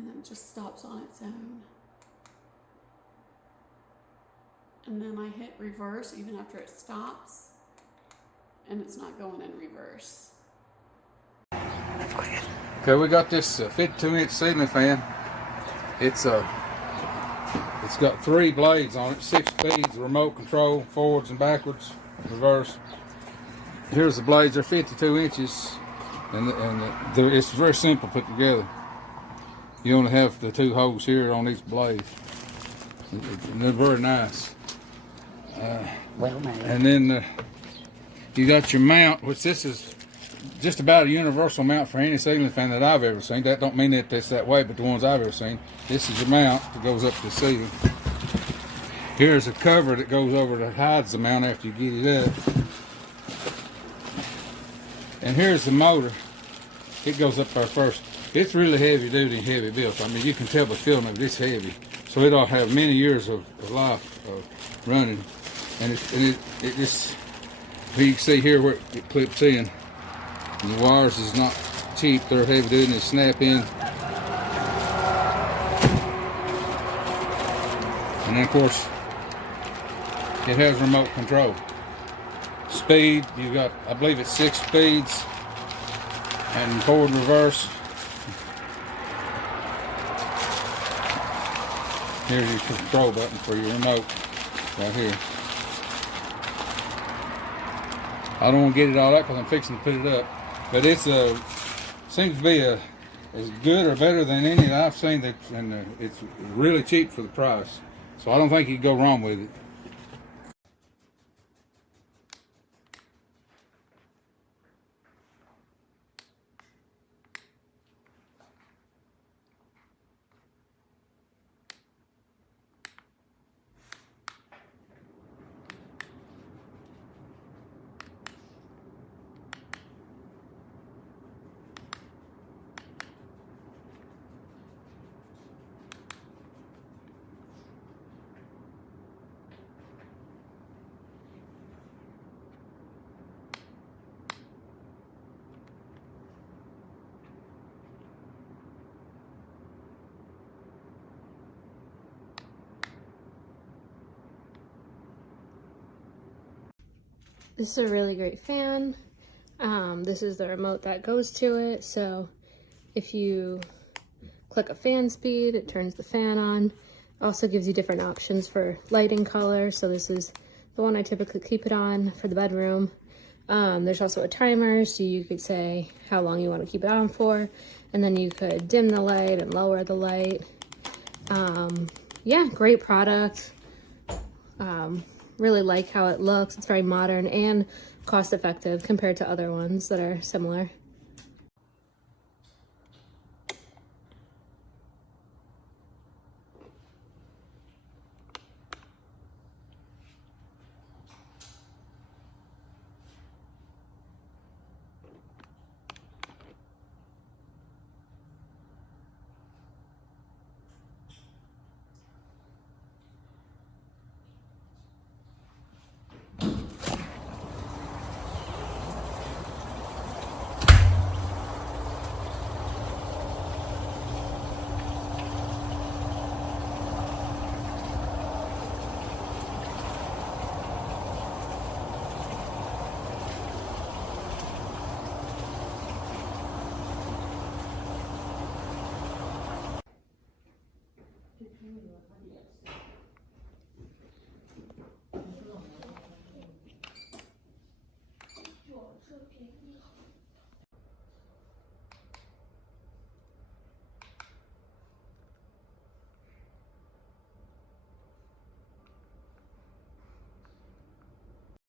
and then it just stops on its own. And then I hit reverse even after it stops, and it's not going in reverse. Okay, we got this 52-inch ceiling fan. It's got 3 blades on it, 6 speeds, remote control, forwards and backwards, reverse. Here's the blades. They're 52 inches, and it's very simple put together. You only have the 2 holes here on each blade, and they're very nice. Well made. And then you got your mount, which this is just about a universal mount for any ceiling fan that I've ever seen. That don't mean that it's that way, but the ones I've ever seen. This is your mount that goes up to the ceiling. Here's a cover that goes over that hides the mount after you get it up. And here's the motor. It goes up there first. It's really heavy duty and heavy built. I mean, you can tell by feeling it, it's heavy. So it'll have many years of life running. And it just, you can see here where it clips in. And the wires is not cheap, they're heavy duty and they snap in. And then of course, it has remote control. Speed, you got, I believe it's 6 speeds, and forward, reverse. Here's your control button for your remote, right here. I don't want to get it all up because I'm fixing to put it up. But it's seems to be as good or better than any that I've seen, and it's really cheap for the price. So I don't think you can go wrong with it. This is a really great fan. This is the remote that goes to it. So if you click a fan speed, it turns the fan on. Also gives you different options for lighting color. So this is the one I typically keep it on for the bedroom. There's also a timer, so you could say how long you want to keep it on for. And then you could dim the light and lower the light. Yeah, great product. Really like how it looks. It's very modern and cost effective compared to other ones that are similar.